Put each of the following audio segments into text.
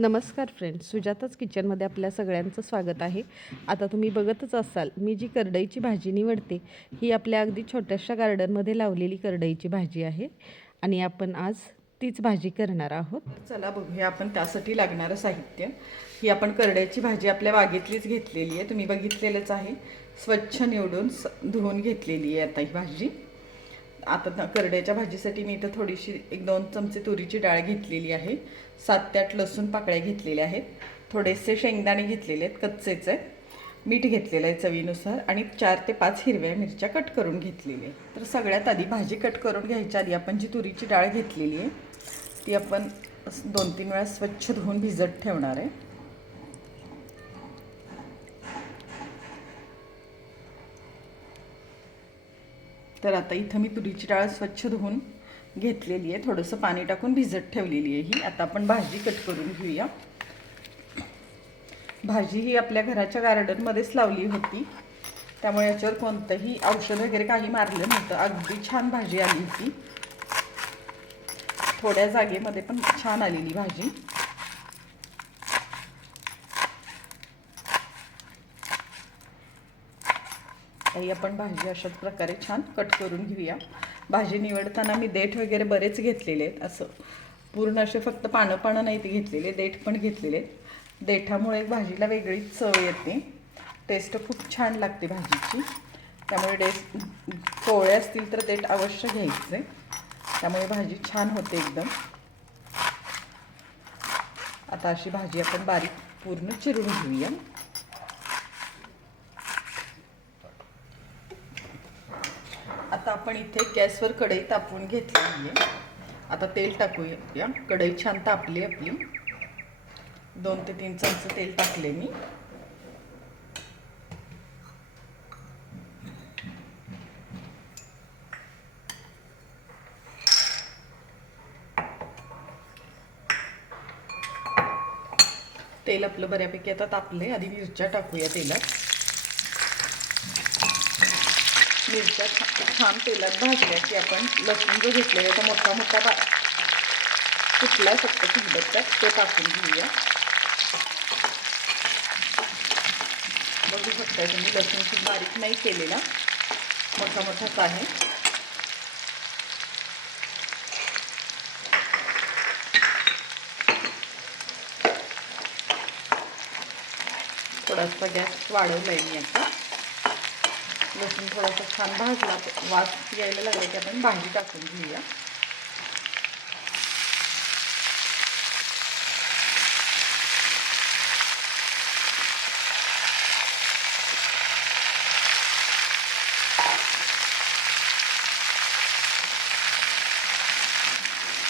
नमस्कार फ्रेंड्स सुजाताच किचनमध्ये आपल्या सगळ्यांचं स्वागत आहे. आता तुम्ही बघतच असाल मी जी करडईची भाजी निवडते ही आपल्या अगदी छोट्याशा गार्डनमध्ये लावलेली करडईची भाजी आहे. आणि आपण आज तीच भाजी करणार आहोत. चला बघूया आपण त्यासाठी लागणारं साहित्य. ही आपण करड्याची भाजी आपल्या बागेतलीच घेतलेली आहे. तुम्ही बघितलेलंच आहे. स्वच्छ निवडून स धुवून घेतलेली आहे आता ही भाजी. आता ना करड्याच्या भाजीसाठी मी इथं थोडीशी एक दोन चमचे तुरीची डाळ घेतलेली आहे. सात ते आठ लसूण पाकळ्या घेतलेल्या आहेत. थोडेसे शेंगदाणे घेतलेले आहेत कच्चेच. मीठ घेतलेलं आहे चवीनुसार आणि चार ते पाच हिरव्या मिरच्या कट करून घेतलेल्या आहे. तर सगळ्यात आधी भाजी कट करून घ्यायच्या आधी आपण जी तुरीची डाळ घेतलेली आहे ती आपण असं दोन तीन वेळा स्वच्छ धुवून भिजत ठेवणार आहे. तर आता इथं मी तुरीची डाळ स्वच्छ धुवून घेतलेली आहे. थोडंसं पाणी टाकून भिजत ठेवलेली आहे ही. आता आपण भाजी कट करून घेऊया. भाजी ही आपल्या घराच्या गार्डनमध्येच लावली होती. त्यामुळे याच्यावर कोणतंही औषध वगैरे काही मारलं नव्हतं. अगदी छान भाजी आली होती. थोड्या जागेमध्ये पण छान आलेली भाजी. काही आपण भाजी अशाच प्रकारे छान कट करून घेऊया. भाजी निवडताना मी देठ वगैरे बरेच घेतलेले आहेत असं. पूर्ण असे फक्त पानं पानं नाही ते घेतलेले देठ पण घेतलेले आहेत. देठामुळे भाजीला वेगळीच चव येते. टेस्ट खूप छान लागते भाजीची. त्यामुळे डेस कोवळे असतील तर देठ अवश्य घ्यायचे. त्यामुळे भाजी छान होते एकदम. आता अशी भाजी आपण बारीक पूर्ण चिरून घेऊया आता आपण इथे गॅसवर कढई तापवून घेतली आहे. आता तेल टाकूया. कढई छान तापली आपली. दोन ते तीन चमचे तेल टाकले मी. तेल आपलं बऱ्यापैकी आता तापले आधी मिरच्या टाकूया तेलात. मिरच्या छान तेलात भाजल्या की आपण लसूण जो घेतलेला तो मोठा मोठा बा कुठला फक्त खिंडतात तो टाकून घेऊया. बघू शकता तुम्ही लसूण खूप बारीक नाही केलेला. मोठा मोठाच आहे? थोडासा गॅस वाढवला आहे मी आता. लसूण थोडासा छान भाजला वास यायला लागला की आपण भाजी टाकून घेऊया.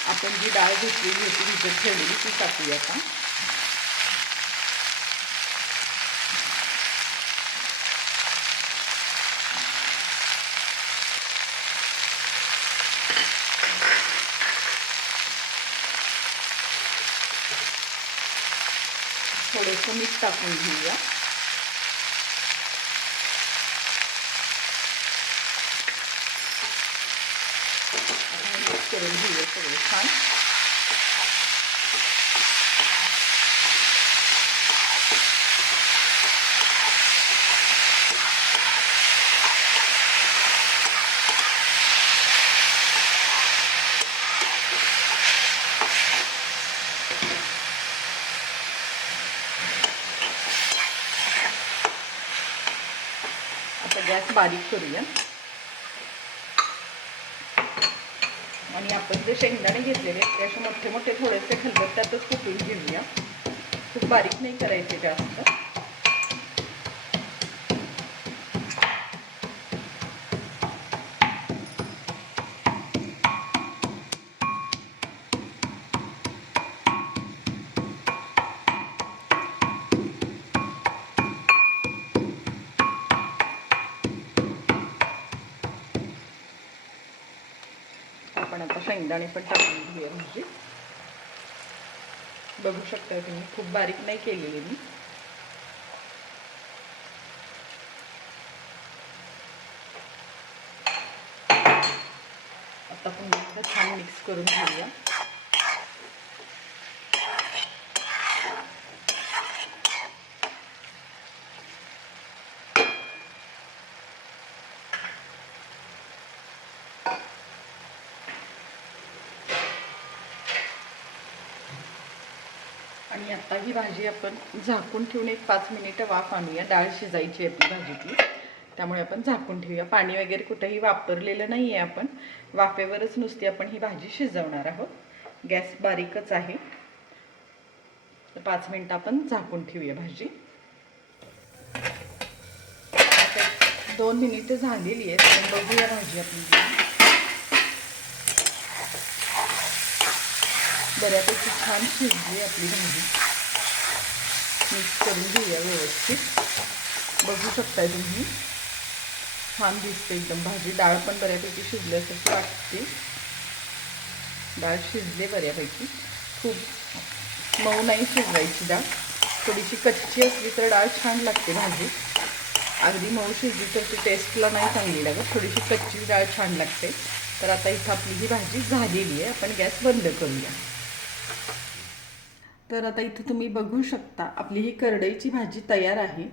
आपण जी डाळ घेतलेली होती भिजत ठेवलेली ती टाकूया आता. थोडंसं मीठ टाकून घेऊया. करून घेऊया सगळं छान. सगळ्यात गॅस बारीक करूया. आणि आपण जे शेंगदाणे घेतलेले ते असे मोठे मोठे थोडेसे खलबत्त्यातच कुटून घेऊया. खूप बारीक नाही करायचे जास्त. आपण आता शेंगदाणे पण टाकून घेऊया म्हणजे. बघू शकता तुम्ही खूप बारीक नाही केलेली मी. आता आपण छान मिक्स करून घेऊया. आणि आता ही भाजी आपण झाकून ठेवून एक पाच मिनिटं वाफ आणूया. डाळ शिजायची आहे आपली भाजीची. त्यामुळे आपण झाकून ठेवूया. पाणी वगैरे कुठंही वापरलेलं नाही आहे आपण. वाफेवरच नुसती आपण ही भाजी शिजवणार आहोत. गॅस बारीकच आहे. तर पाच मिनिटं आपण झाकून ठेवूया भाजी. आता दोन मिनिटं झालेली आहेत. बघूया भाजी आपली बऱ्यापैकी छान शिजली आपली भाजी. मिक्स करून घेऊया व्यवस्थित. बघू शकताय तुम्ही. छान दिसते एकदम भाजी. डाळ पण बऱ्यापैकी शिजल्यासारखी वाटते डाळ शिजले बऱ्यापैकी. खूप मऊ नाही शिजवायची डाळ. थोडीशी कच्ची असली तर डाळ छान लागते भाजी. अगदी मऊ शिजली तर ती टेस्टला नाही चांगली लागत. थोडीशी कच्ची डाळ छान लागते. तर आता इथं आपली ही भाजी झालेली आहे. आपण गॅस बंद करूया. तर आता इथं तुम्ही बघू शकता आपली ही करडईची भाजी तयार आहे.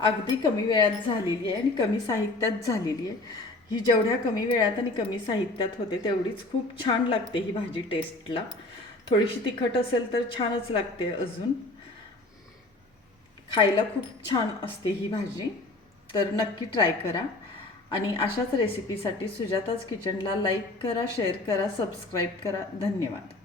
अगदी कमी वेळात झालेली आहे आणि कमी साहित्यात झालेली आहे. ही जेवढ्या कमी वेळात आणि कमी साहित्यात होते तेवढीच खूप छान लागते ही भाजी टेस्टला. थोडीशी तिखट असेल तर छानच लागते अजून. खायला खूप छान असते ही भाजी तर नक्की ट्राय करा. आणि अशाच रेसिपीसाठी सुजाताच किचनला लाईक करा शेअर करा सबस्क्राईब करा. धन्यवाद.